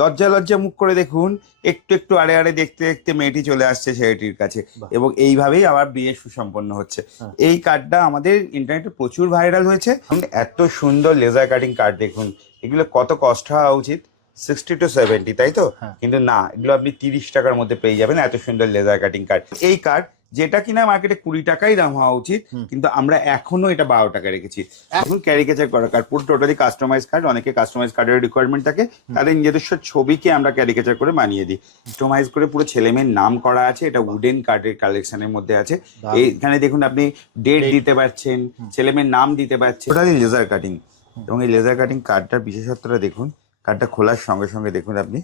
লজ্জা লজ্জা মুখ করে দেখুন, একটু একটু আড়ে আড়ে দেখতে দেখতে মেয়েটি চলে আসছে ছেলেটির কাছে, এবং এইভাবেই আবার বিয়ে সুসম্পন্ন হচ্ছে। এই কার্ডটা আমাদের ইন্টারনেটে প্রচুর ভাইরাল হয়েছে। এত সুন্দর লেজার কাটিং কার্ড দেখুন, এগুলো কত কষ্ট হওয়া উচিত 60 to 70, তাই তো? কিন্তু না, এগুলো আপনি 30 টাকার মধ্যে পেয়ে যাবেন, এত সুন্দর লেজার কাটিং কার্ড। এই কার্ড যেটা কিনা মার্কেটে 20 টাকাই দাম হওয়া উচিত, কিন্তু আমরা এখনো এটা 12 টাকা রেখেছি। এখন ক্যারিকেচার করা কার্ড, পুরো টোটালি কাস্টমাইজ কার্ড। অনেকে কাস্টমাইজ কার্ডের রিকোয়ারমেন্ট থাকে, তাদের নিজস্ব ছবিকে আমরা ক্যারিকেচার করে বানিয়ে দিই। কাস্টমাইজ করে পুরো ছেলেমেয়ের নাম করা আছে, এটা উডেন কার্ডের কালেকশনের মধ্যে আছে। এইখানে দেখুন আপনি ডেট দিতে পারছেন, ছেলেমেয়ের নাম দিতে পারছেন, টোটালি লেজার কাটিং। এবং এই লেজার কাটিং কার্ডটার বিশেষত্বটা দেখুন, কার্ডটা খোলার সঙ্গে সঙ্গে দেখুন আপনি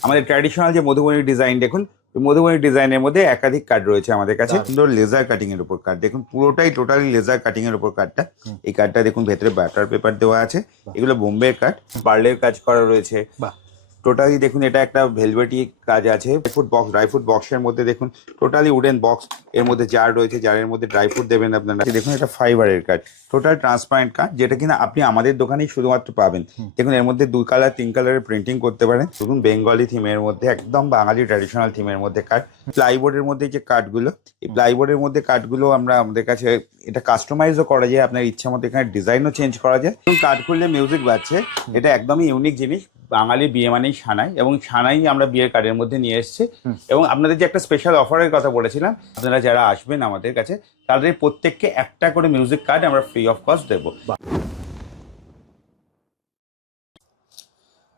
আমাদের ট্র্যাডিশনাল যে মধুবনী ডিজাইন দেখুন, মধুবনী ডিজাইনের মধ্যে একাধিক কার্ড রয়েছে আমাদের কাছে। সুন্দর লেজার কাটিং এর উপর কার্ড দেখুন, পুরোটাই টোটালি লেজার কাটিং এর উপর কার্ডটা। এই কার্ডটা দেখুন ভেতরে বাটার পেপার দেওয়া আছে, এগুলো বোম্বে কার্ড, পার্লের কাজ করা রয়েছে। টোটালি দেখুন এটা একটা ভেলভেটি কাজ আছে। ড্রাই ফ্রুট বক্সের মধ্যে দেখুন টোটালি উডেন বক্স, এর মধ্যে জার রয়েছে, জারের মধ্যে ড্রাই ফ্রুট দেবেন আপনারা। দেখুন এটা ফাইবারের কার্ড, টোটাল ট্রান্সপারেন্ট কার্ড, যেটা কিনা আপনি আমাদের দোকানেই শুধুমাত্র পাবেন। দেখুন এর মধ্যে 2 কালার 3 কালারের প্রিন্টিং করতে পারেন। দেখুন বেঙ্গলি থিমের মধ্যে, একদম বাঙালি ট্র্যাডিশনাল থিমের মধ্যে কার্ড। প্লাইবোর্ডের মধ্যে যে কার্ডগুলো, এই প্লাইবোর্ডের মধ্যে কার্ডগুলো আমরা আমাদের কাছে এটা কাস্টমাইজও করা যায়, আপনার ইচ্ছা মতো এখানে ডিজাইনও চেঞ্জ করা যায়। কার্ড খুললে মিউজিক বাজছে, এটা একদমই ইউনিক জিনিস। বাঙালি বিয়ে মানেই সানাই, এবং সানাই আমরা বিয়ের কার্ডের মধ্যে নিয়ে এসেছি। এবং আপনাদের যে একটা স্পেশাল অফারের কথা বলেছিলাম, আপনারা যারা আসবেন আমাদের কাছে তাদের প্রত্যেককে একটা করে মিউজিক কার্ড আমরা ফ্রি অফ কস্ট দেবো।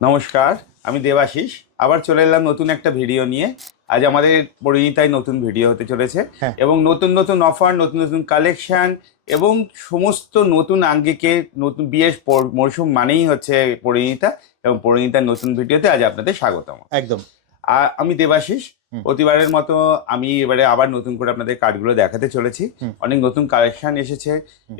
নমস্কার, আমি দেবাশিস, আবার চলে এলাম নতুন একটা ভিডিও নিয়ে। আজ আমাদের পরিণীতায় নতুন ভিডিও হতে চলেছে, এবং নতুন নতুন অফার, নতুন নতুন কালেকশন, এবং সমস্ত নতুন আঙ্গিকে নতুন বিয়ের মরশুম মানেই হচ্ছে পরিণীতা, এবং পরিণীতার নতুন ভিডিওতে আজ আপনাদের স্বাগতম। একদম। আমি দেবাশিস, প্রতিবারের মতো আমি এবারে আবার নতুন করে আপনাদের কার্ডগুলো দেখাতে চলেছি। অনেক নতুন কালেকশন এসেছে,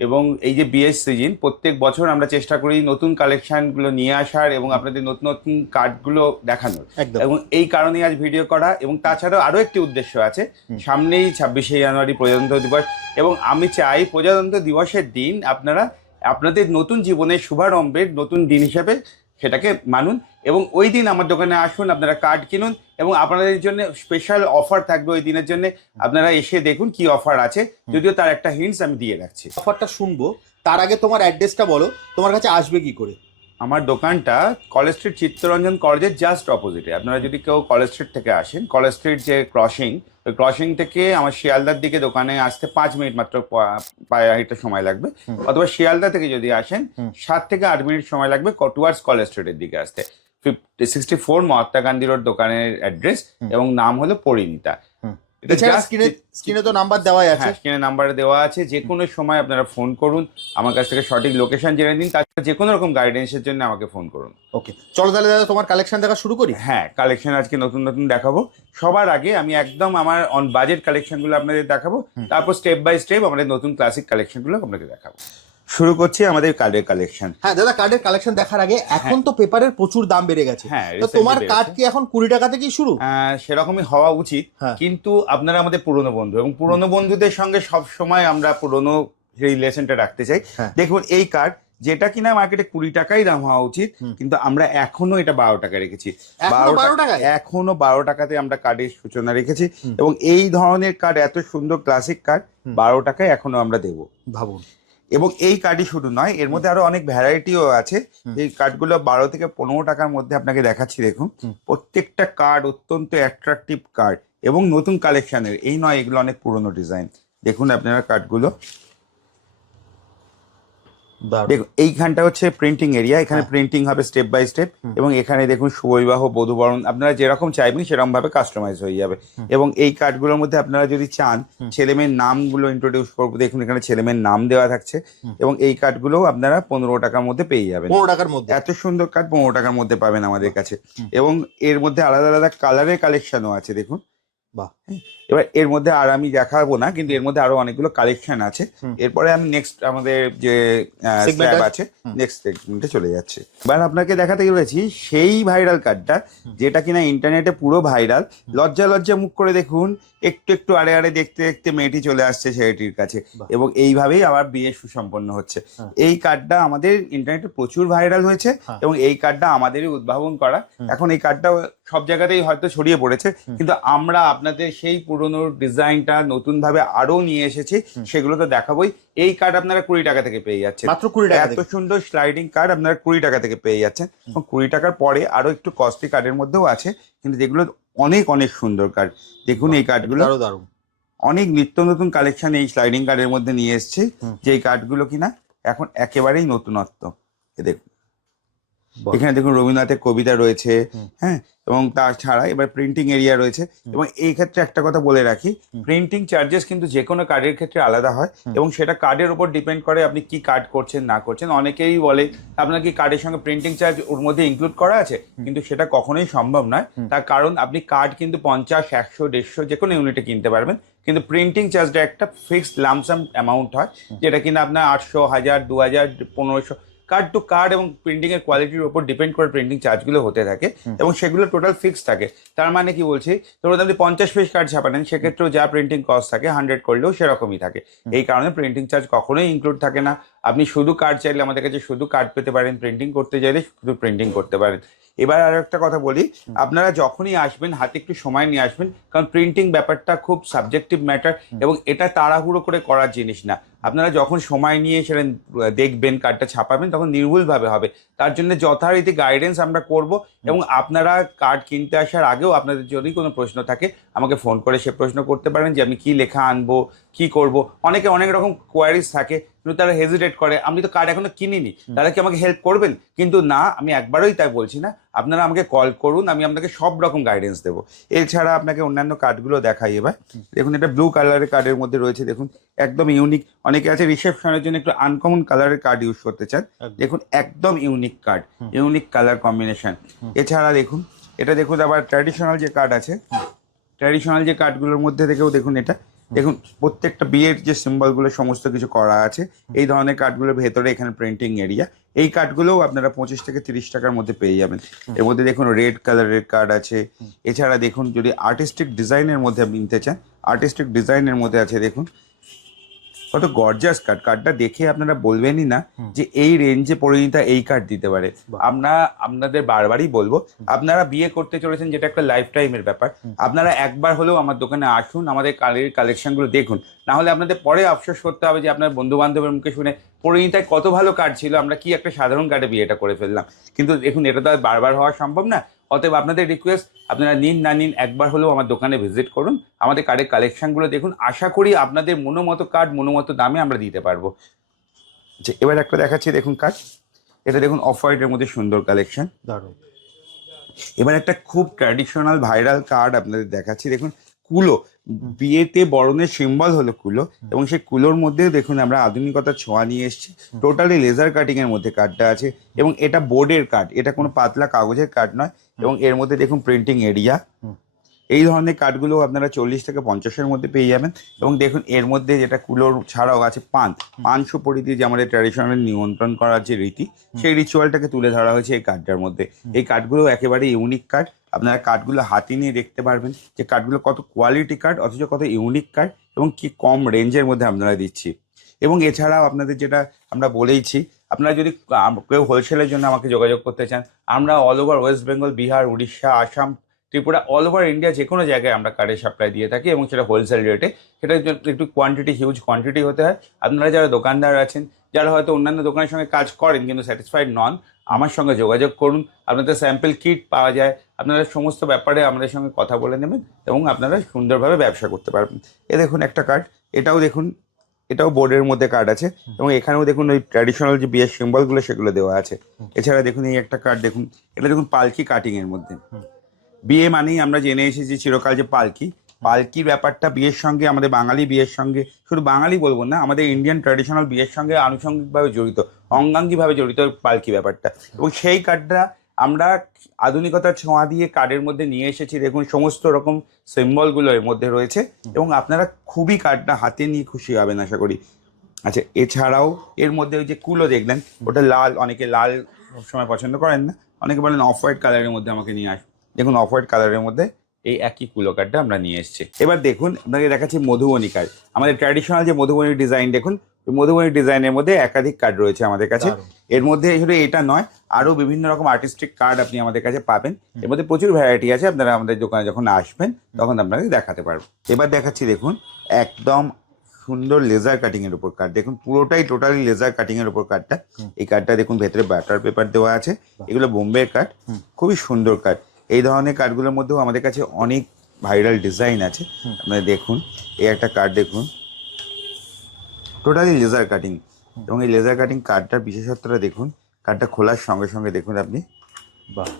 এবং এই যে বিয়ের সিজন, প্রত্যেক বছর আমরা চেষ্টা করি নতুন কালেকশনগুলো নিয়ে আসার এবং আপনাদের নতুন নতুন কার্ডগুলো দেখানোর, এবং এই কারণেই আজ ভিডিও করা। এবং তাছাড়াও আরো একটি উদ্দেশ্য আছে, সামনেই 26শে জানুয়ারি প্রজাতন্ত্র দিবস, এবং আমি চাই প্রজাতন্ত্র দিবসের দিন আপনারা আপনাদের নতুন জীবনের শুভারম্ভের নতুন দিন হিসেবে সেটাকে মানুন, এবং ওই দিন আমার দোকানে আসুন, আপনারা কার্ড কিনুন, এবং আপনাদের জন্য স্পেশাল অফার থাকবে ওই দিনের জন্য। আপনারা এসে দেখুন কি অফার আছে, যদিও তার একটা হিন্টস আমি দিয়ে রাখছি। অফারটা শুনবো, তার আগে তোমার অ্যাড্রেসটা বলো, তোমার কাছে আসবে কি করে? আমার দোকানটা কলেজ স্ট্রিট চিত্তরঞ্জন কলেজের জাস্ট অপোজিটে। আপনারা যদি কেউ কলেজ স্ট্রিট থেকে আসেন, কলেজ স্ট্রিট যে ক্রসিং, ওই ক্রসিং থেকে আমার শিয়ালদার দিকে দোকানে আসতে 5 মিনিট মাত্র পায়ে হাঁটা সময় লাগবে, অথবা শিয়ালদা থেকে যদি আসেন 7 থেকে 8 মিনিট সময় লাগবে টুয়ার্ডস কলেজ স্ট্রিটের দিকে আসতে। 64 মহাত্মা গান্ধী রোড দোকানের অ্যাড্রেস, এবং নাম হলো পরিণীতা। স্ক্রিনে তো নাম্বার দেওয়াই আছে, স্ক্রিনে নাম্বারে দেওয়া আছে। যে কোনো সময় আপনারা ফোন করুন, আমার কাছ থেকে সঠিক লোকেশন জেনে নিন, তাছাড়া যে কোনো রকম গাইডেন্সের জন্য আমাকে ফোন করুন। ওকে, চলো তাহলে দাদা তোমার কালেকশন দেখা শুরু করি। হ্যাঁ, কালেকশন আজকে নতুন নতুন দেখাবো। সবার আগে আমি একদম আমার অন বাজেট কালেকশনগুলো আপনাদের দেখাবো, তারপর স্টেপ বাই স্টেপ আমাদের নতুন ক্লাসিক কালেকশনগুলো আপনাদের দেখাবো। শুরু করছি আমাদের কার্ডের কালেকশন। হ্যাঁ দাদা, কার্ডের কালেকশন দেখার আগে এখন তো পেপারের প্রচুর দাম বেড়ে গেছে, তো তোমার কার্ড কি এখন 20 টাকা থেকেই শুরু? সেরকমই হওয়া উচিত, কিন্তু আপনারা আমাদের পুরনো বন্ধু, এবং পুরনো বন্ধুদের সঙ্গে সব সময় আমরা পুরনো রিলেশনটা রাখতে চাই। দেখুন এই কার্ড যেটা কিনা মার্কেটে 20 টাকাই দাম হওয়া উচিত, কিন্তু আমরা এখনো এটা 12 টাকা রেখেছি। এখনো 12 টাকাতে আমরা কার্ডের সূচনা রেখেছি, এবং এই ধরনের কার্ড, এত সুন্দর ক্লাসিক কার্ড 12 টাকায় এখনো আমরা দেবো, ভাবুন। এবং এই কার্ডই শুধু নয়, এর মধ্যে আরো অনেক ভ্যারাইটিও আছে। এই কার্ডগুলো 12 থেকে 15 টাকার মধ্যে আপনাকে দেখাচ্ছি। দেখুন প্রত্যেকটা কার্ড অত্যন্ত অ্যাট্রাকটিভ কার্ড, এবং নতুন কালেকশনের। এই নয় এগুলো অনেক পুরনো ডিজাইন। দেখুন আপনারা কার্ডগুলো দেখুন, এইখানটা হচ্ছে প্রিন্টিং এরিয়া, এখানে প্রিন্টিং হবে স্টেপ বাই স্টেপ, এবং এখানে দেখুন শুভবিবাহ, বধূবরণ, আপনারা যেরকম চাইবেন সেরকম ভাবে কাস্টমাইজ হয়ে যাবে। এবং এই কার্ডগুলোর মধ্যে আপনারা যদি চান ছেলে মেয়ের নামগুলো ইন্ট্রোডিউস করবো, দেখুন এখানে ছেলে মেয়ের নাম দেওয়া থাকছে, এবং এই কার্ডগুলো আপনারা 15 টাকার মধ্যে পেয়ে যাবেন। 15 টাকার মধ্যে এত সুন্দর কার্ড 15 টাকার মধ্যে পাবেন আমাদের কাছে। এবং এর মধ্যে আলাদা আলাদা কালারের কালেকশনও আছে। দেখুন, এবার এর মধ্যে আর আমি দেখাবো না, কিন্তু এর মধ্যে আরো অনেকগুলো কালেকশন আছে। এরপরে আমি নেক্সট আমাদের যে স্ল্যাব আছে নেক্সট সেগমেন্টে চলে যাচ্ছে। এবার আপনাকে দেখাতে চলেছি সেই ভাইরাল কার্ডটা যেটা কিনা ইন্টারনেটে পুরো ভাইরাল। লজ্জা লজ্জা মুখ করে দেখুন, একটু একটু আড়ে আড়ে দেখতে দেখতে মেয়েটি চলে আসছে ছেলেটির কাছে, এবং এইভাবেই আবার বিয়ে সুসম্পন্ন হচ্ছে। এই কার্ডটা আমাদের ইন্টারনেটে প্রচুর ভাইরাল হয়েছে, এবং এই কার্ডটা আমাদেরই উদ্ভাবন করা। এখন এই কার্ডটা সব জায়গাতেই হয়তো ছড়িয়ে পড়েছে, কিন্তু আমরা আপনাদের সেই পুরনো ডিজাইনটা নতুন ভাবে আরো নিয়ে এসেছি, সেগুলো তো দেখাবোই। এই কার্ড আপনারা 20 টাকা থেকে পেয়ে যাচ্ছেন, মাত্র 20 টাকা। এত সুন্দর স্লাইডিং কার্ড আপনারা 20 টাকা থেকে পেয়ে যাচ্ছেন। এবং 20 টাকার পরে আরো একটু কস্টলি কার্ডের মধ্যেও আছে, কিন্তু যেগুলো অনেক অনেক সুন্দর কার্ড। দেখুন এই কার্ডগুলো দারুণ, অনেক নিত্য নতুন কালেকশন এই স্লাইডিং কার্ডের মধ্যে নিয়ে এসেছি, যে এই কার্ডগুলো কিনা এখন একেবারেই নতুনত্ব। দেখুন এখানে দেখুন রবীন্দ্রনাথের কবিতা রয়েছে, হ্যাঁ, এবং তাছাড়া এবার প্রিন্টিং এরিয়া রয়েছে। এবং এই ক্ষেত্রে একটা কথা বলে রাখি, প্রিন্টিং চার্জেস কিন্তু যে কোনো কার্ডের ক্ষেত্রে আলাদা হয়, এবং সেটা কার্ডের উপর ডিপেন্ড করে আপনি কি কার্ড করছেন না করছেন। অনেকেই বলে আপনার কি কার্ডের সঙ্গে প্রিন্টিং চার্জ ওর মধ্যে ইনক্লুড করা আছে, কিন্তু সেটা কখনোই সম্ভব নয়। তার কারণ আপনি কার্ড কিন্তু 50, 100, 150 যে কোনো ইউনিটে কিনতে পারবেন, কিন্তু প্রিন্টিং চার্জটা একটা ফিক্সড লামসাম অ্যামাউন্ট হয়, যেটা কিনা আপনার 800, 1000, 2000, 1500 কার্ড টু কার্ড এবং প্রিন্টিং এর কোয়ালিটির উপর ডিপেন্ড করে প্রিন্টিং চার্জগুলো হতে থাকে, এবং সেগুলো টোটাল ফিক্স থাকে। তার মানে কি বলছি, ধরুন আপনি 50 পেজ কার্ড ছাপানেন, সেক্ষেত্রেও যা প্রিন্টিং কস্ট থাকে 100 করলেও সেরকমই থাকে। এই কারণে প্রিন্টিং চার্জ কখনোই ইনক্লুড থাকে না। আপনি শুধু কার্ড চাইলে আমাদের কাছে শুধু কার্ড পেতে পারেন, প্রিন্টিং করতে চাইলে শুধু প্রিন্টিং করতে পারেন। এবার আর একটা কথা বলি, আপনারা যখনই আসবেন হাতে একটু সময় নিয়ে আসবেন, কারণ প্রিন্টিং ব্যাপারটা খুব সাবজেক্টিভ ম্যাটার, এবং এটা তাড়াহুড়ো করে করার জিনিস না। আপনারা যখন সময় নিয়ে সেটা দেখবেন, কার্ডটা ছাপাবেন, তখন নির্ভুলভাবে হবে। তার জন্য যথারীতি গাইডেন্স আমরা করব, এবং আপনারা কার্ড কিনতে আসার আগেও আপনাদের যদি কোনো প্রশ্ন থাকে আমাকে ফোন করে সে প্রশ্ন করতে পারেন, যে আমি কি লেখা আনবো, কি করব। অনেকে অনেক রকম কোয়ারিজ থাকে, কিন্তু তারা হেজিটেট করে, আমি তো কার্ড এখনো কিনিনি, তারা কি আমাকে হেল্প করবেন? কিন্তু না, আমি একবারই তাই বলছি না, আপনারা আমাকে কল করুন, আমি আপনাকে সব রকম গাইডেন্স দেবো। এছাড়া আপনাকে অন্যান্য কার্ডগুলো দেখাই। এবার দেখুন এটা ব্লু কালারের কার্ডের মধ্যে রয়েছে, দেখুন একদম ইউনিক। অনেকে আছে রিসেপশনের জন্য একটু আনকমন কালারের কার্ড ইউজ করতে চান, দেখুন একদম unique card, unique colour combination. এছাড়া দেখুন এটা দেখুন আবার ট্র্যাডিশনাল যে কার্ড আছে, ট্র্যাডিশনাল যে কার্ডগুলোর মধ্যে থেকেও দেখুন এটা দেখুন প্রত্যেকটা বিয়ের যে সিম্বলগুলো সমস্ত কিছু করা আছে। এই ধরনের কার্ডগুলোর ভেতরে এখানে প্রিন্টিং এরিয়া। এই কার্ডগুলোও আপনারা 25 থেকে 30 টাকার মধ্যে পেয়ে যাবেন। এর মধ্যে দেখুন রেড কালারের কার্ড আছে। এছাড়া দেখুন যদি আর্টিস্টিক ডিজাইনের মধ্যে আপনি নিতে চান, আর্টিস্টিক ডিজাইনের মধ্যে আছে দেখুন কত গর্জাস কার্ড। কার্ডটা দেখে আপনারা বলবেনই না যে এই রেঞ্জে পরিণীতা এই কার্ড দিতে পারে। আমরা আপনাদের বারবারই বলবো, আপনারা বিয়ে করতে চলেছেন, যেটা একটা লাইফ টাইমের ব্যাপার, আপনারা একবার হলেও আমার দোকানে আসুন, আমাদের কালেকশনগুলো দেখুন। না হলে আপনাদের পরে আফসোস করতে হবে যে আপনার বন্ধু বান্ধবের মুখে শুনে পরিণীতায় কত ভালো কার্ড ছিল, আমরা কি একটা সাধারণ কার্ডে বিয়েটা করে ফেললাম। কিন্তু দেখুন এটা তো আর বারবার হওয়া সম্ভব না। অতএব আপনাদের রিকোয়েস্ট, আপনারা নিন না নিন একবার হলেও আমার দোকানে ভিজিট করুন, আমাদের কার্ডের কালেকশনগুলো দেখুন। আশা করি আপনাদের মনোমতো কার্ড মনোমতো দামে আমরা দিতে পারবো। আচ্ছা এবার একটা দেখাচ্ছি দেখুন কার্ড, এটা দেখুন অফ হোয়াইটের মধ্যে সুন্দর কালেকশন, দারুণ। এবার একটা খুব ট্র্যাডিশনাল ভাইরাল কার্ড আপনাদের দেখাচ্ছি, দেখুন কুলো। বিয়েতে বরণের সিম্বল হলো কুলো, এবং সেই কুলোর মধ্যে দেখুন আমরা আধুনিকতার ছোঁয়া নিয়ে এসেছি। টোটালি লেজার কাটিং এর মধ্যে কার্ডটা আছে, এবং এটা বোর্ডের কার্ড, এটা কোনো পাতলা কাগজের কার্ড নয়। এবং এর মধ্যে দেখুন প্রিন্টিং এরিয়া। এই ধরনের কার্ডগুলো আপনারা 40 থেকে 50-এর মধ্যে পেয়ে যাবেন। এবং দেখুন এর মধ্যে যেটা কুলোর ছাড়াও আছে পান সুপরিধি, যে আমাদের ট্র্যাডিশনাল নিমন্ত্রণ করার যে রীতি, সেই রিচুয়ালটাকে তুলে ধরা হয়েছে এই কার্ডটার মধ্যে। এই কার্ডগুলো একেবারে ইউনিক কার্ড, আপনারা কার্ডগুলো হাতে নিয়ে দেখতে পারবেন যে কার্ডগুলো কত কোয়ালিটি কার্ড, অথচ কত ইউনিক কার্ড, এবং কি কম রেঞ্জের মধ্যে আপনারা দিচ্ছি। এবং এছাড়াও আপনাদের যেটা আমরা বলেইছি, আপনারা যদি কেউ হোলসেলের জন্য আমাকে যোগাযোগ করতে চান, আমরা all over West Bengal, Bihar, Orissa, Assam, Tripura, all over India যে কোনো জায়গায় আমরা কার্ডের সাপ্লাই দিয়ে থাকি, এবং সেটা হোলসেল রেটে। সেটা একটু কোয়ান্টিটি, হিউজ কোয়ান্টিটি হতে হয়। আপনারা যারা দোকানদার আছেন, যারা হয়তো অন্যান্য দোকানের সঙ্গে কাজ করেন কিন্তু স্যাটিসফাইড নন, আমার সঙ্গে যোগাযোগ করুন। আপনাদের স্যাম্পল কিট পাওয়া যায়, আপনারা সমস্ত ব্যাপারে আমাদের সঙ্গে কথা বলে নেবেন, এবং আপনারা সুন্দরভাবে ব্যবসা করতে পারবেন। এ দেখুন একটা কার্ড, এটাও দেখুন, এটাও বোর্ডের মধ্যে কার্ড আছে, এবং এখানেও দেখুন ওই ট্র্যাডিশনাল যে বিয়ের সিম্বলগুলো সেগুলো দেওয়া আছে। এছাড়া দেখুন এই একটা কার্ড দেখুন, এটা দেখুন পালকি কাটিং এর মধ্যে। বিয়ে মানেই আমরা জেনে এসেছি চিরকাল যে পালকির ব্যাপারটা বিয়ের সঙ্গে, আমাদের বাঙালি বিয়ের সঙ্গে, শুধু বাঙালি বলবো না, আমাদের ইন্ডিয়ান ট্র্যাডিশনাল বিয়ের সঙ্গে আনুষঙ্গিকভাবে জড়িত, অঙ্গাঙ্গিভাবে জড়িত পালকি ব্যাপারটা। এবং সেই কার্ডটা আমরা আধুনিকতার ছোঁয়া দিয়ে কার্ডের মধ্যে নিয়ে এসেছি। দেখুন সমস্ত রকম সিম্বলগুলো এর মধ্যে রয়েছে এবং আপনারা খুবই কার্ডটা হাতে নিয়ে খুশি হবেন আশা করি। আচ্ছা, এছাড়াও এর মধ্যে ওই যে কুলো দেখলেন, ওটা লাল, অনেকে লাল সবসময় পছন্দ করেন না, অনেকে বলেন অফ হোয়াইট কালারের মধ্যে আমাকে নিয়ে আসুন। দেখুন অফ হোয়াইট কালারের মধ্যে এই একই কুলো কার্ডটা আমরা নিয়ে এসেছি। এবার দেখুন আপনাকে দেখাচ্ছি মধুবনী কার্ড। আমাদের ট্র্যাডিশনাল যে মধুবনী ডিজাইন, দেখুন মধুবনী ডিজাইনের মধ্যে একাধিক কার্ড রয়েছে আমাদের কাছে। এর মধ্যে শুধু এটা নয়, আরো বিভিন্ন রকম আর্টিস্টিক কার্ড আপনি আমাদের কাছে পাবেন। এর মধ্যে প্রচুর ভ্যারাইটি আছে, আপনারা আমাদের দোকানে যখন আসবেন তখন আপনাকে দেখাতে পারবো। এবার দেখাচ্ছি দেখুন একদম সুন্দর লেজার কাটিং এর উপর কার্ড। দেখুন পুরোটাই টোটালি লেজার কাটিং এর উপর কার্ডটা। এই কার্ডটা দেখুন ভেতরে বাটার পেপার দেওয়া আছে, এগুলো বোম্বে কার্ড, খুবই সুন্দর কার্ড। এই ধরনের কার্ডগুলোর মধ্যেও আমাদের কাছে অনেক ভাইরাল ডিজাইন আছে। আপনারা দেখুন এই একটা কার্ড দেখুন, টোটালি লেজার কাটিং। এবং এই লেজার কাটিং কার্ডটার বিশেষত্বটা দেখুন, কার্ডটা খোলার সঙ্গে সঙ্গে দেখুন আপনি, বাহ,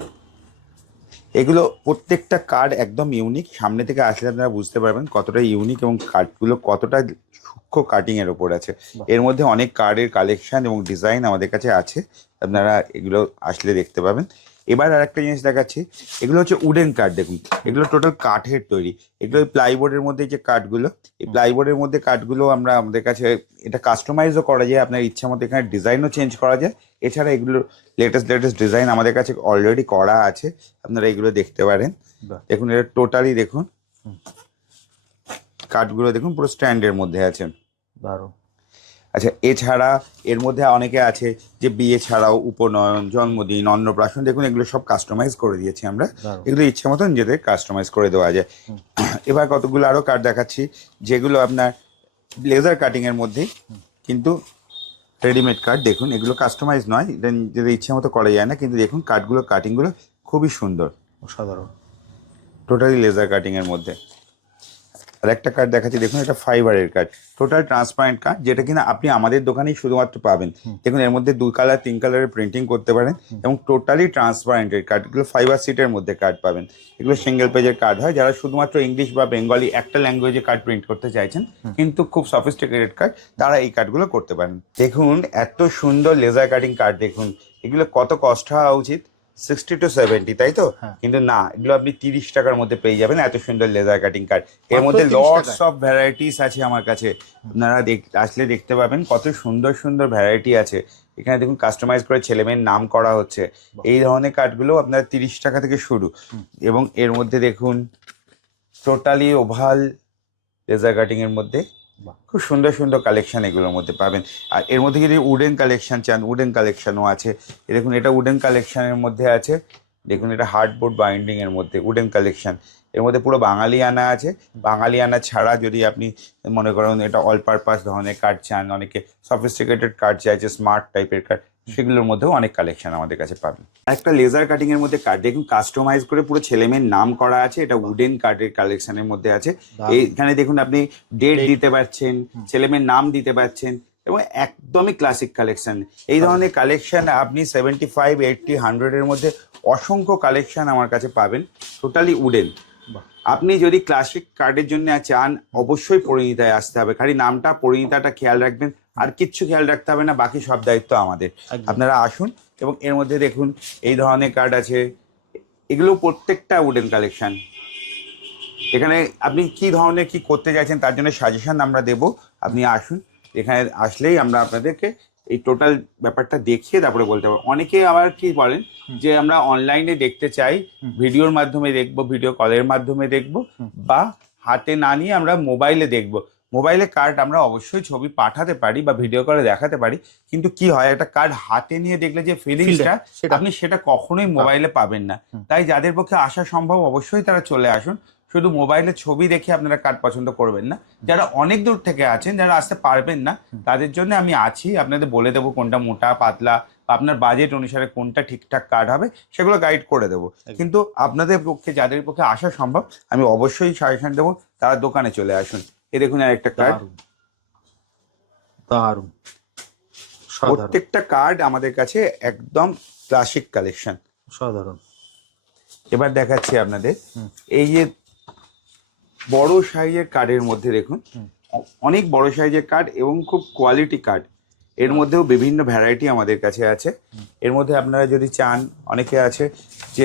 এগুলো প্রত্যেকটা কার্ড একদম ইউনিক। সামনে থেকে আসলে আপনারা বুঝতে পারবেন কতটা ইউনিক এবং কার্ডগুলো কতটা সূক্ষ্ম কাটিং এর ওপর আছে। এর মধ্যে অনেক কার্ডের কালেকশন এবং ডিজাইন আমাদের কাছে আছে, আপনারা এগুলো আসলে দেখতে পাবেন। এবার আর একটা জিনিস দেখাচ্ছি, এগুলো হচ্ছে উডেন কার্ড। দেখুন এগুলো টোটাল কাঠের তৈরি। এগুলো প্লাইবোর্ডের মধ্যে যে কাঠগুলো, এই প্লাইবোর্ডের মধ্যে কাঠগুলো আমরা আমাদের কাছে এটা কাস্টমাইজও করা যায়, আপনার ইচ্ছা মতো এখানে ডিজাইনও চেঞ্জ করা যায়। এছাড়া এগুলো লেটেস্ট ডিজাইন আমাদের কাছে অলরেডি করা আছে, আপনারা এগুলো দেখতে পারেন। দেখুন এটা টোটালি দেখুন কাঠগুলো দেখুন পুরো স্ট্যান্ডের মধ্যে আছে। দারুণ। আচ্ছা, এছাড়া এর মধ্যে অনেকে আছে যে বিয়ে ছাড়াও উপনয়ন, জন্মদিন, অন্নপ্রাশন, দেখুন এগুলো সব কাস্টমাইজ করে দিয়েছি আমরা। এগুলো ইচ্ছে মতো নিজেদের কাস্টমাইজ করে দেওয়া যায়। এবার কতগুলো আরো কার্ড দেখাচ্ছি যেগুলো আপনার লেজার কাটিং এর মধ্যে কিন্তু রেডিমেড কার্ড। দেখুন এগুলো কাস্টমাইজ নয়, এটা নিজেদের ইচ্ছে মতো করা যায় না, কিন্তু দেখুন কার্ডগুলো কাটিংগুলো খুবই সুন্দর, অসাধারণ, টোটালি লেজার কাটিং এর মধ্যে। আর একটা কার্ড দেখাচ্ছি দেখুন, এটা ফাইবারের কার্ড, টোটাল ট্রান্সপারেন্ট কার্ড, যেটা কিনা আপনি আমাদের দোকানেই শুধুমাত্র পাবেন। দেখুন এর মধ্যে 2 কালার 3 কালারের প্রিন্টিং করতে পারেন এবং টোটালি ট্রান্সপারেন্টের কার্ড। এগুলো ফাইবার সিটের মধ্যে কার্ড পাবেন। এগুলো সিঙ্গেল পেজের কার্ড হয়, যারা শুধুমাত্র ইংলিশ বা বেঙ্গলি একটা ল্যাঙ্গুয়েজে কার্ড প্রিন্ট করতে চাইছেন কিন্তু খুব সফিস্টিকেটেড কার্ড, তারা এই কার্ডগুলো করতে পারেন। দেখুন এত সুন্দর লেজার কাটিং কার্ড, দেখুন এগুলো কত কষ্ট হওয়া উচিত, 60 to 70, তাই তো? কিন্তু না, এগুলো আপনি 30 টাকার মধ্যে পেয়ে যাবেন, এত সুন্দর লেজার কাটিং কার্ড। এর মধ্যে লটস অফ ভ্যারাইটিস আছে আমার কাছে, আপনারা আসলে দেখতে পাবেন কত সুন্দর সুন্দর ভ্যারাইটি আছে। এখানে দেখুন কাস্টমাইজ করে ছেলেমেয়ের নাম করা হচ্ছে। এই ধরনের কার্ডগুলো আপনার 30 টাকা থেকে শুরু। এবং এর মধ্যে দেখুন টোটালি ওভাল লেজার কাটিং এর মধ্যে খুব সুন্দর সুন্দর কালেকশন এগুলোর মধ্যে পাবেন। আর এর মধ্যে যদি উডেন কালেকশন চান, উডেন কালেকশনও আছে। দেখুন এটা উডেন কালেকশনের মধ্যে আছে, দেখুন এটা হার্ডবোর্ড বাইন্ডিং এর মধ্যে উডেন কালেকশন। এর মধ্যে পুরো বাঙালিয়ানা আছে। বাঙালিয়ানা ছাড়া যদি আপনি মনে করেন এটা অল পারপাস ধরনের কার্ড চান, অনেকে সফিস্টিকেটেড কার্ড চাইছে, স্মার্ট টাইপের কার্ড, সেগুলোর মধ্যেও অনেক কালেকশন আমাদের কাছে পাবেন। একটা লেজার কাটিং এর মধ্যে কার্ড দেখুন কাস্টমাইজ করে পুরো ছেলেমেয়ের নাম করা আছে, এটা উডেন কার্ডের কালেকশনের মধ্যে আছে। এইখানে দেখুন আপনি ডেট দিতে পারছেন, ছেলেমেয়ের নাম দিতে পারছেন এবং একদমই ক্লাসিক কালেকশন। এই ধরনের কালেকশন আপনি 75, 80, 100 এর মধ্যে অসংখ্য কালেকশন আমার কাছে পাবেন, টোটালি উডেন। আপনি যদি ক্লাসিক কার্ডের জন্য চান অবশ্যই পরিণীতায় আসতে হবে, খালি নামটা পরিণীতাটা খেয়াল রাখবেন, আর কিচ্ছু খেয়াল রাখতে হবে না, বাকি সব দায়িত্ব আমাদের। আপনারা আসুন। এবং এর মধ্যে দেখুন এই ধরনের কার্ড আছে, এগুলো প্রত্যেকটা উডেন কালেকশন। এখানে আপনি কি ধরনের কি করতে চাইছেন তার জন্য সাজেশন আমরা দেব, আপনি আসুন। এখানে আসলেই আমরা আপনাদেরকে এই টোটাল ব্যাপারটা দেখিয়ে তারপরে বলতে পারবো। অনেকে আবার কি বলেন যে আমরা অনলাইনে দেখতে চাই, ভিডিওর মাধ্যমে দেখবো, ভিডিও কলের মাধ্যমে দেখবো, বা হাতে না নিয়ে আমরা মোবাইলে দেখবো। মোবাইলে কার্ড আমরা অবশ্যই ছবি পাঠাতে পারি বা ভিডিও করে দেখাতে পারি, কিন্তু কি হয় একটা কার্ড হাতে নিয়ে দেখলে যে ফিলিংসটা আপনি সেটা কখনোই মোবাইলে পাবেন না। তাই যাদের পক্ষে আসা সম্ভব অবশ্যই তারা চলে আসুন। শুধু মোবাইলে ছবি দেখে আপনারা কার্ড পছন্দ করবেন না। যারা অনেক দূর থেকে আছেন, যারা আসতে পারবেন না, তাদের জন্য আমি আছি, আপনাদের বলে দেবো কোনটা মোটা পাতলা বা আপনার বাজেট অনুসারে কোনটা ঠিকঠাক কার্ড হবে, সেগুলো গাইড করে দেবো। কিন্তু আপনাদের পক্ষে যাদের পক্ষে আসা সম্ভব আমি অবশ্যই সাজেশন দেবো, তারা দোকানে চলে আসুন। এই দেখুন আর একটা কার্ড, দারুণ। প্রত্যেকটা কার্ড আমাদের কাছে একদম ক্লাসিক কালেকশন, সাধারণ। এবার দেখাচ্ছি আপনাদের এই যে বড় সাইজের কার্ডের মধ্যে দেখুন অনেক বড় সাইজের কার্ড এবং খুব কোয়ালিটি কার্ড। এর মধ্যেও বিভিন্ন ভ্যারাইটি আমাদের কাছে আছে। এর মধ্যে আপনারা যদি চান, অনেকে আছে যে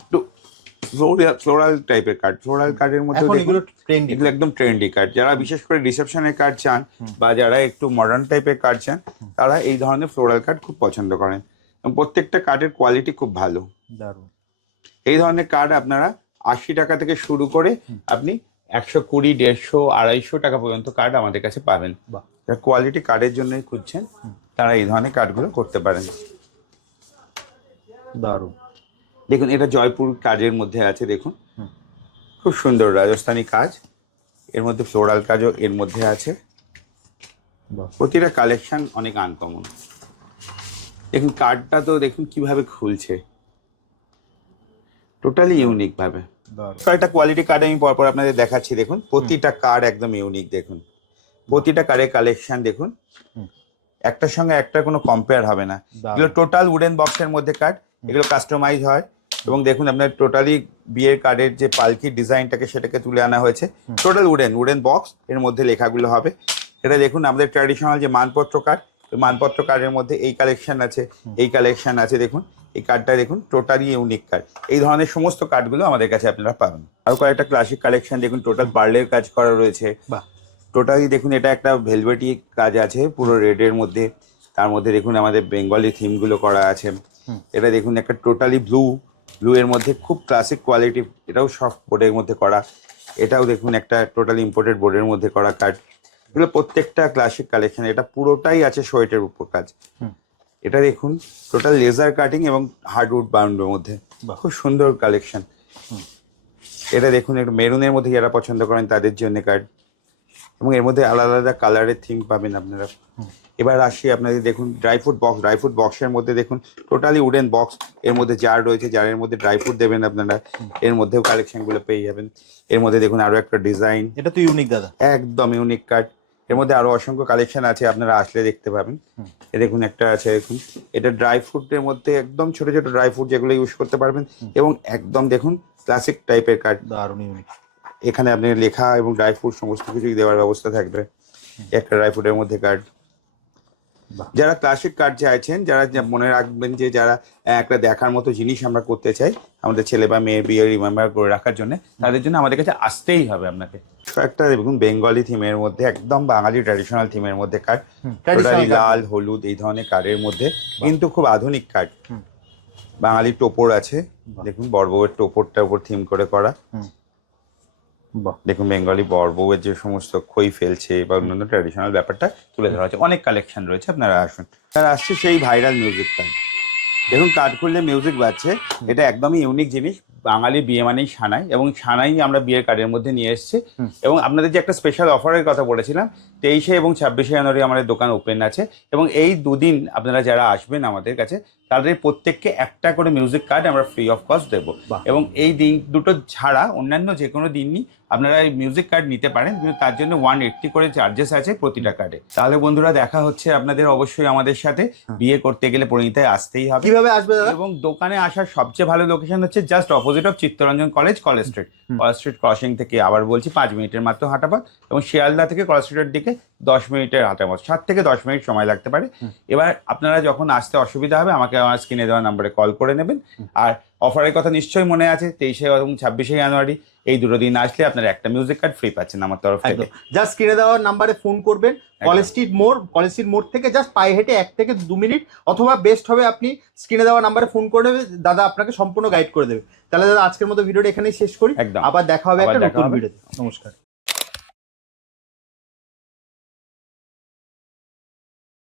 একটু ফ্লোরাল টাইপের কার্ড, ফ্লোরাল কার্ডের মধ্যে এগুলো একদম ট্রেন্ডি কার্ড। যারা বিশেষ করে রিসেপশনের কার্ড চান বা যারা একটু মডার্ন টাইপের কার্ড চান, তারা এই ধরনের ফ্লোরাল কার্ড খুব পছন্দ করেন এবং প্রত্যেকটা কার্ডের কোয়ালিটি খুব ভালো। দারুণ। এই ধরনের কার্ড আপনারা 80 টাকা থেকে শুরু করে আপনি 120, 150, 250 টাকা পর্যন্ত কার্ড আমাদের কাছে পাবেন। যারা কোয়ালিটি কার্ডের জন্যই খুঁজছেন তারা এই ধরনের কার্ডগুলো করতে পারেন। দারুণ। দেখুন এটা জয়পুর কাজের মধ্যে আছে, দেখুন খুব সুন্দর রাজস্থানী কাজ, এর মধ্যে ফ্লোরাল কাজও এর মধ্যে আছে। প্রতিটা কালেকশন অনেক আনকমন। দেখুন কার্ডটা তো দেখুন কিভাবে খুলছে, টোটালি ইউনিক ভাবে। কয়েকটা কোয়ালিটি কার্ড আমি পরপর আপনাদের দেখাচ্ছি। দেখুন প্রতিটা কার্ড একদম ইউনিক। দেখুন প্রতিটা কার্ডের কালেকশন দেখুন, একটার সঙ্গে একটা কোনো কম্পেয়ার হবে না। এগুলো টোটাল উডেন বক্সের মধ্যে কার্ড, এগুলো কাস্টমাইজ হয়। এবং দেখুন আপনার টোটালি বিয়ের কার্ডের যে পালকি ডিজাইনটাকে সেটাকে তুলে আনা হয়েছে। টোটাল উডেন বক্স, এর মধ্যে লেখাগুলো হবে। এটা দেখুন আমাদের ট্র্যাডিশনাল যে মানপত্র কার্ড, ওই মানপত্র কার্ডের মধ্যে এই কালেকশন আছে, এই কালেকশন আছে। দেখুন এই কার্ডটা দেখুন টোটালি ইউনিক কার্ড। এই ধরনের সমস্ত কার্ডগুলো আমাদের কাছে আপনারা পাবেন। আর কয়েকটা ক্লাসিক কালেকশন দেখুন, টোটাল পার্লের কাজ করা রয়েছে। টোটালি দেখুন এটা একটা ভেলভেটি কাজ আছে পুরো রেডের মধ্যে, তার মধ্যে দেখুন আমাদের বেঙ্গলি থিমগুলো করা আছে। এটা দেখুন একটা টোটালি ব্লু এর মধ্যে খুব ক্লাসিক কোয়ালিটি, এটাও সফট বোর্ডের মধ্যে করা। এটাও দেখুন একটা টোটালি ইম্পোর্টেড বোর্ডের মধ্যে করা কার্ড। এগুলো প্রত্যেকটা ক্লাসিক কালেকশন। এটা পুরোটাই আছে সোয়েটের উপর কাজ। এটা দেখুন টোটাল লেজার কাটিং এবং হার্ডউড বাউন্ডের মধ্যে খুব সুন্দর কালেকশন। এটা দেখুন একটু মেরুনের মধ্যে যারা পছন্দ করেন তাদের জন্য কার্ড, এবং এর মধ্যে আলাদা আলাদা কালারের থিম পাবেন আপনারা। এবার আসি আপনাদের দেখুন ড্রাই ফ্রুট বক্সের মধ্যে দেখুন টোটালি উডেন বক্স, এর মধ্যে জার রয়েছে, জারের মধ্যে ড্রাই ফ্রুট দেবেন আপনারা, এর মধ্যেও কালেকশনগুলো পেয়ে যাবেন। এর মধ্যে দেখুন আরো একটা ডিজাইন, এটা তো ইউনিক দাদা, একদম ইউনিক কার্ড। এর মধ্যে আরো অসংখ্য কালেকশন আছে, আপনারা আসলে দেখতে পাবেন। এ দেখুন একটা আছে, দেখুন এটা ড্রাই ফ্রুটের মধ্যে একদম ছোট ছোট ড্রাই ফ্রুট যেগুলো ইউজ করতে পারবেন, এবং একদম দেখুন ক্লাসিক টাইপের কার্ড। দারুণ ইউনিক। এখানে আপনি লেখা এবং ড্রাই ফ্রুট সমস্ত কিছুই দেওয়ার ব্যবস্থা থাকবে। একটা ড্রাই ফ্রুটের মধ্যে কার্ড। যারা ক্লাসিক কার্ড চাইছেন, যারা মনে রাখবেন যে যারা একটা দেখার মতো জিনিস আমরা করতে চাই আমাদের ছেলে বা মেয়ের বিয়ে রিমেম্বার করে রাখার জন্য, তাদের জন্য আমাদের কাছে আসতেই হবে আপনাকে। একটা দেখুন বেঙ্গলি থিমের মধ্যে, একদম বাঙালি ট্র্যাডিশনাল থিমের মধ্যে কার্ড, টোটালি লাল হলুদ এই ধরনের কার্ডের মধ্যে, কিন্তু খুব আধুনিক কার্ড। বাঙালি টোপর আছে, দেখুন বড়বউয়ের টোপরটার উপর থিম করে করা। দেখুন বেঙ্গলি বড়বউয়ের যে সমস্ত খই ফেলছে বা অন্যান্য ট্র্যাডিশনাল ব্যাপারটা তুলে ধরা হচ্ছে। অনেক কালেকশন রয়েছে, আপনারা আসুন। তার আসছে সেই ভাইরাল মিউজিক কার্ড। দেখুন কার্ড খুললে মিউজিক বাজছে, এটা একদমই ইউনিক জিনিস। বাঙালি বিয়ে মানেই সানাই, এবং সানাই আমরা বিয়ের কার্ডের মধ্যে নিয়ে এসেছি। এবং আপনাদের যে একটা স্পেশাল অফারের কথা বলেছিলাম, 23 এবং 26 জানুয়ারি আমাদের দোকান ওপেন আছে, এবং এই দুদিন আপনারা যারা আসবেন আমাদের কাছে তাদের প্রত্যেককে একটা করে মিউজিক কার্ড আমরা ফ্রি অফ কস্ট দেবো। এবং এই দিন দুটো ছাড়া অন্যান্য যে কোনো দিনই আপনারা এই মিউজিক কার্ড নিতে পারেন, কিন্তু তার জন্য 180 করে চার্জেস আছে প্রতিটা কার্ডে। তাহলে বন্ধুরা দেখা হচ্ছে আপনাদের অবশ্যই আমাদের সাথে। বিয়ে করতে গেলে পরিণীতায় আসতেই হবে। কিভাবে আসবে দাদা? এবং দোকানে আসার সবচেয়ে ভালো লোকেশন হচ্ছে just opposite of Chittaranjan college street crossing থেকে আবার বলছি 5 মিনিটের মাত্র হাঁটা পথ, এবং শিয়ালদা থেকে কলেজ স্ট্রিটের দিকে 10 মিনিটের হাঁটা পথ, 7 থেকে 10 মিনিট সময় লাগতে পারে। এবার আপনারা যখন আসতে অসুবিধা হবে আমাকে আমার স্ক্রিনে দেওয়া নাম্বারে কল করে নেবেন। আর অফারের কথা নিশ্চয়ই মনে আছে, 23 এবং 26 জানুয়ারি এই দুটো দিন আসলে আপনারা একটা মিউজিক কার্ড ফ্রি পাচ্ছেন আমার তরফ থেকে। জাস্ট স্ক্রিনে দেওয়া নাম্বারে ফোন করবেন। কলেজ স্ট্রিট মোড় থেকে জাস্ট পায়ে হেঁটে 1 থেকে 2 মিনিট, অথবা বেস্ট হবে আপনি স্ক্রিনে দেওয়া নাম্বারে ফোন করে নেবে, দাদা আপনাকে সম্পূর্ণ গাইড করে দেবে। তাহলে দাদা আজকের মতো ভিডিওটা এখানেই শেষ করি, আবার দেখা হবে একটা নতুন ভিডিওতে। নমস্কার।